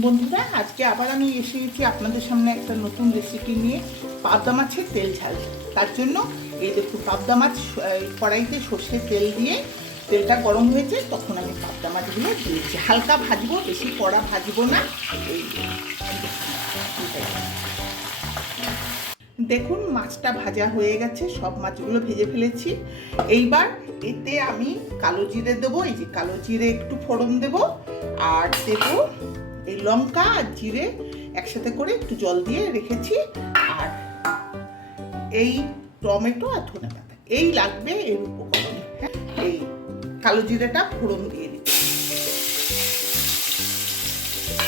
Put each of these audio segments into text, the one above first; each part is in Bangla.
বন্ধুরা, আজকে আবার আমি এসে গেছি আপনাদের সামনে একটা নতুন রেসিপি নিয়ে, পাবদা মাছের তেল ঝাল। তার জন্য এই দেখুন, পাবদা মাছ কড়াইতে সর্ষে তেল দিয়ে তেলটা গরম হয়েছে, তখন আমি পাবদা মাছগুলো দিয়েছি। হালকা ভাজবো, বেশি কড়া ভাজবো না। দেখুন, মাছটা ভাজা হয়ে গেছে, সব মাছগুলো ভেজে ফেলেছি। এইবার এতে আমি কালো জিরে দেবো, এই যে কালো জিরে একটু ফোড়ন দেবো, আর দেবো এই লঙ্কা আর জিরে একসাথে করে একটু জল দিয়ে রেখেছি। আর এই টমেটো আর ধনে পাতা, এই লাগবে এর উপকরণ। হ্যাঁ এই কালো জিরেটা ফোড়ন দিয়ে দিচ্ছি।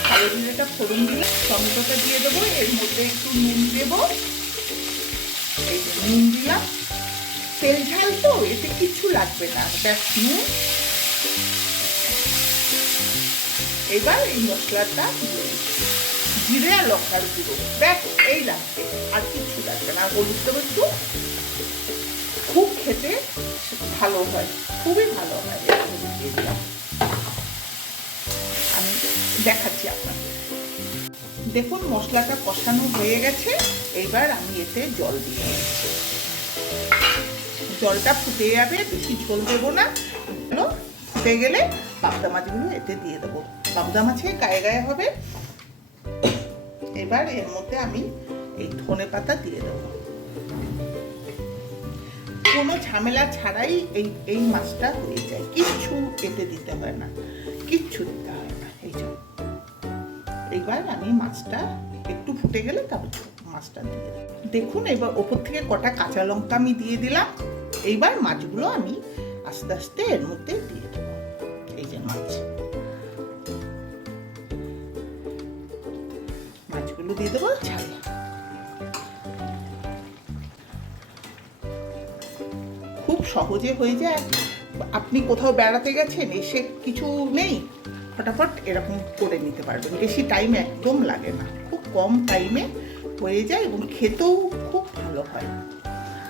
কালো জিরেটা ফোড়ন দিয়ে টমেটোটা দিয়ে দেবো, এর মধ্যে একটু নুন দেবো। এই নুন দিলাম। তেল ঝাল তো, এতে কিছু লাগবে না। ব্যাস, নুন। এবার এই মশলাটা জিরে আর লঙ্কার গুঁড়ো। ব্যাস, এই লাগবে। আর কিছু লাগবে না। হলুদ দেবো একটু। খুব খেতে ভালো হয়। খুবই ভালো হয়। আমি দেখাচ্ছি আপনাদের। দেখুন, মশলাটা কষানো হয়ে গেছে। এইবার আমি এতে জল দিয়ে জলটা ফুটে যাবে, বেশি ঝোল দেবো না। ফুটে গেলে পাবদা মাছগুলো এতে দিয়ে দেবো। পাবদা মাছে গায়ে গায়ে হবে। এবার এর মধ্যে আমি এই ধনে পাতা দিয়ে দেবো। কোনো ঝামেলা ছাড়াই এই এই মাছটা হয়ে যায়। কিচ্ছু এতে দিতে হয় না, কিচ্ছু দিতে হয় না। এই জন্য এইবার আমি মাছটা একটু ফুটে গেলে তারপর মাছটা দিয়ে। দেখুন, এবার ওপর থেকে কটা কাঁচা লঙ্কা আমি দিয়ে দিলাম। এইবার মাছগুলো আমি আস্তে আস্তে এর মধ্যে দিয়ে দেবো। এই যে মাছ। মাছগুলো দিয়ে দেবো। ছাড়। খুব সহজে হয়ে যায়। আপনি কোথাও বেড়াতে গেছেন এসে কিছু নেই ফটাফট এরকম করে নিতে পারবেন। বেশি টাইম একদম লাগে না। খুব কম টাইমে হয়ে যায় এবং খেতেও খুব ভালো হয়।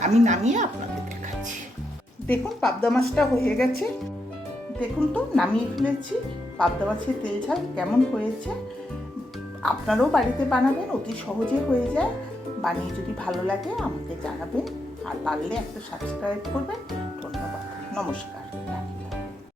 আমি নামিয়ে আপনাদের দেখাচ্ছি। দেখুন পাবদা মাছটা হয়ে গেছে। দেখুন তো নামিয়ে ফেলেছি। পাবদা মাছের তেল ঝাল কেমন হয়েছে? আপনারাও বাড়িতে বানাবেন, অতি সহজে হয়ে যায়। বানিয়ে যদি ভালো লাগে আমাকে জানাবেন, আর পারলে একটা সাবস্ক্রাইব করবেন। ধন্যবাদ। নমস্কার।